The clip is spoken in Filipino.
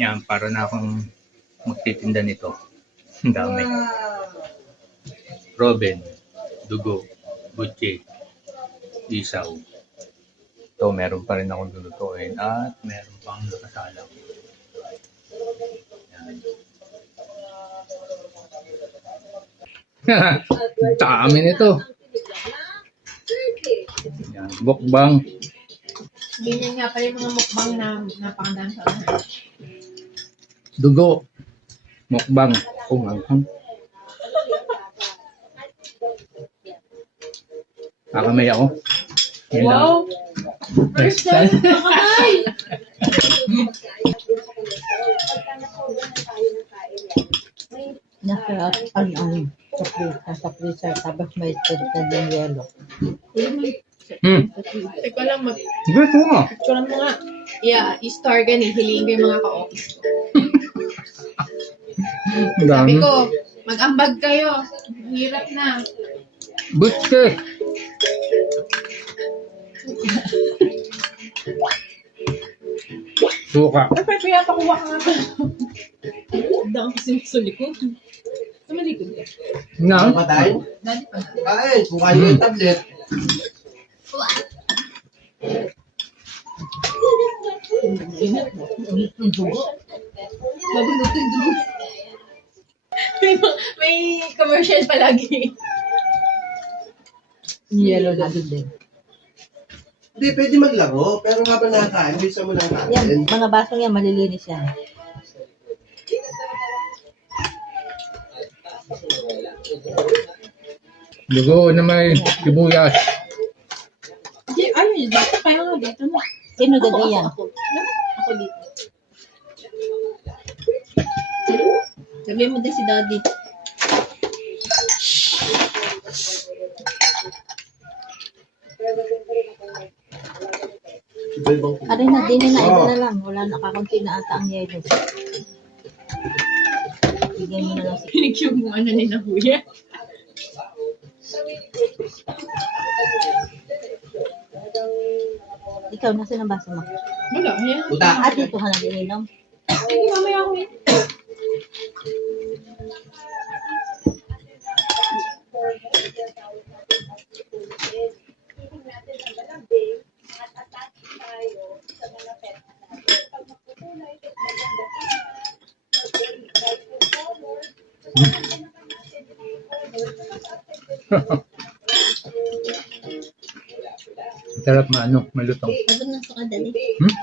Yan, para na akong magtitinda nito. Ang dami. Robin, dugo, butche, isaw. Ito, meron pa rin akong lulutuin at meron pang nakasalang. Yan. Dami nito. Yan, mukbang. Ganyan nga pala yung mga mukbang na napakandang sa akin. Dugo. Mukbang. Kung ang kakamay ako. Yan lang. Wow! First time! Kakay! Nasa sa freezer, tapos may tinta ng yelo. Teka lang, Good mo. mag-picture mo nga. Yeah, i-star ganun. Hiliin ko yung mga ka-office ko. Ang dami. Sabi ko, mag-ambag kayo. Hirap na. Butche. Suka. Ay, kaya pakuha ka nga pa. Daan kasi sa likod. Sa malikod ka. Nga. Patay? Dali pa. Kain, kung kayo yung tablet. Ang dugo. Mabuluto yung dugo. May commercial palagi. Yelo na din. Hindi, pwede maglaro. Pero habang nakakain, bisa mo lang Yan, kain. mga basong yan, malilinis yan. Dugo na may sibuyas. Hindi, ayun, dito. Kaya nga dito na. Sino dali yan? Ako dito. Sabihin mo din si Daddy. Aray na, din na ito na lang. Wala na, kakunti na ata ang yelo. Bigyan mo na lang si... Pinig yung ano ni Nahuya. Ikaw, nasa ng baso mo? Wala, yan. Puta. At dito ka na ininom. Hindi, mamaya ako yun. Sarap maano, malutong. Sabi na sa kadali. Hmm?